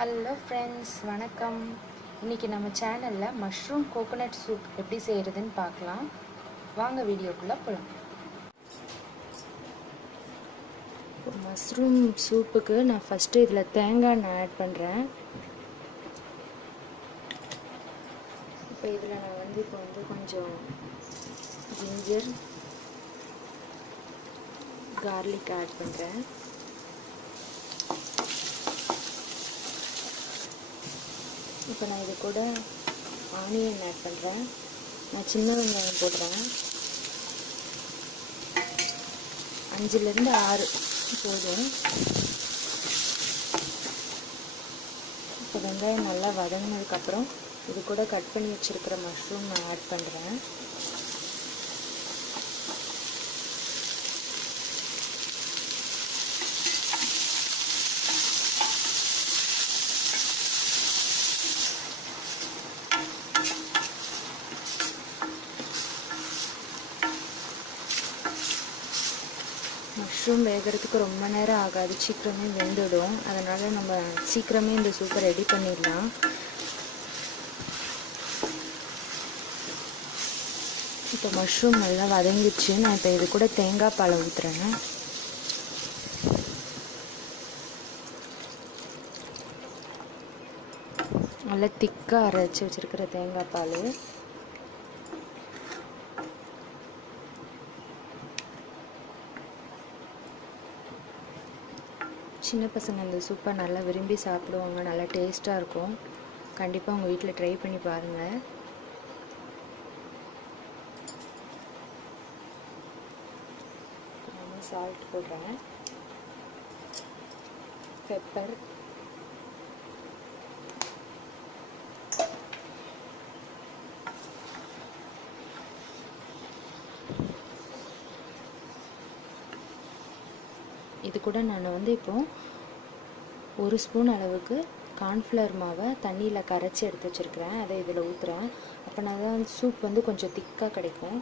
Hello friends, வணக்கம். இன்றைக்கி நம்ம சேனலில் மஷ்ரூம் கோகோனட் சூப் எப்படி செய்கிறதுன்னு பார்க்கலாம். வாங்க வீடியோக்குள்ளே போகலாம். மஷ்ரூம் சூப்புக்கு நான் ஃபஸ்ட்டு இதில் தேங்காய் எண்ணெய் ஆட் பண்ணுறேன். இப்போ இதில் நான் இப்போ கொஞ்சம் ஜிஞ்சர் கார்லிக் ஆட் பண்ணுறேன். இப்போ நான் இது கூட ஆனியன் ஆட் பண்ணுறேன். நான் சின்ன வெங்காயம் போடுறேன். 5-6 போதும். இப்போ வெங்காயம் நல்லா வதங்கினதுக்கப்புறம் இது கூட கட் பண்ணி வச்சுருக்கிற மஷ்ரூம் நான் ஆட் பண்ணுறேன். மஷ்ரூம் வேகிறதுக்கு ரொம்ப நேரம் ஆகாது, சீக்கிரமே வெந்துடும். அதனால் நம்ம சீக்கிரமே இந்த சூப்பை ரெடி பண்ணிடலாம். இப்போ மஷ்ரூம் நல்லா வதங்கிடுச்சு. நான் இப்போ இது கூட தேங்காய் பாலை ஊற்றுறேன். நல்லா திக்காக அரைச்சி வச்சுருக்கிற தேங்காய் பால். சின்ன பசங்க இந்த சூப்பை நல்லா விரும்பி சாப்பிடுவாங்க. நல்லா டேஸ்ட்டாக இருக்கும். கண்டிப்பாக உங்கள் வீட்டில் ட்ரை பண்ணி பாருங்கள். நான் சால்ட் போடுறேன், பெப்பர், இது கூட நான் இப்போது 1 ஸ்பூன் அளவுக்கு கார்ன்ஃப்ளவர் மாவை தண்ணியில் கரைச்சி எடுத்து வச்சுருக்கிறேன். அதை இதில் ஊற்றுறேன். அப்போனா தான் சூப் கொஞ்சம் திக்காக கிடைக்கும்.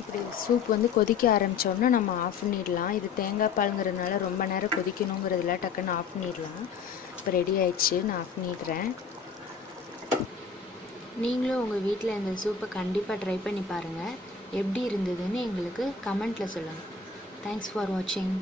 இப்படி சூப் கொதிக்க ஆரம்பித்தோன்னா நம்ம ஆஃப் பண்ணிடலாம். இது தேங்காய் பாலுங்கிறதுனால ரொம்ப நேரம் கொதிக்கணுங்கிறதுல டக்குன்னு ஆஃப் பண்ணிடலாம். இப்போ ரெடி ஆயிடுச்சு, நான் ஆஃப் பண்ணிடுறேன். நீங்களும் உங்கள் வீட்டில் இந்த சூப்பை கண்டிப்பாக ட்ரை பண்ணி பாருங்கள். எப்படி இருந்ததுன்னு எங்களுக்கு கமெண்ட்டில் சொல்லுங்கள். தேங்க்ஸ் ஃபார் வாட்சிங்.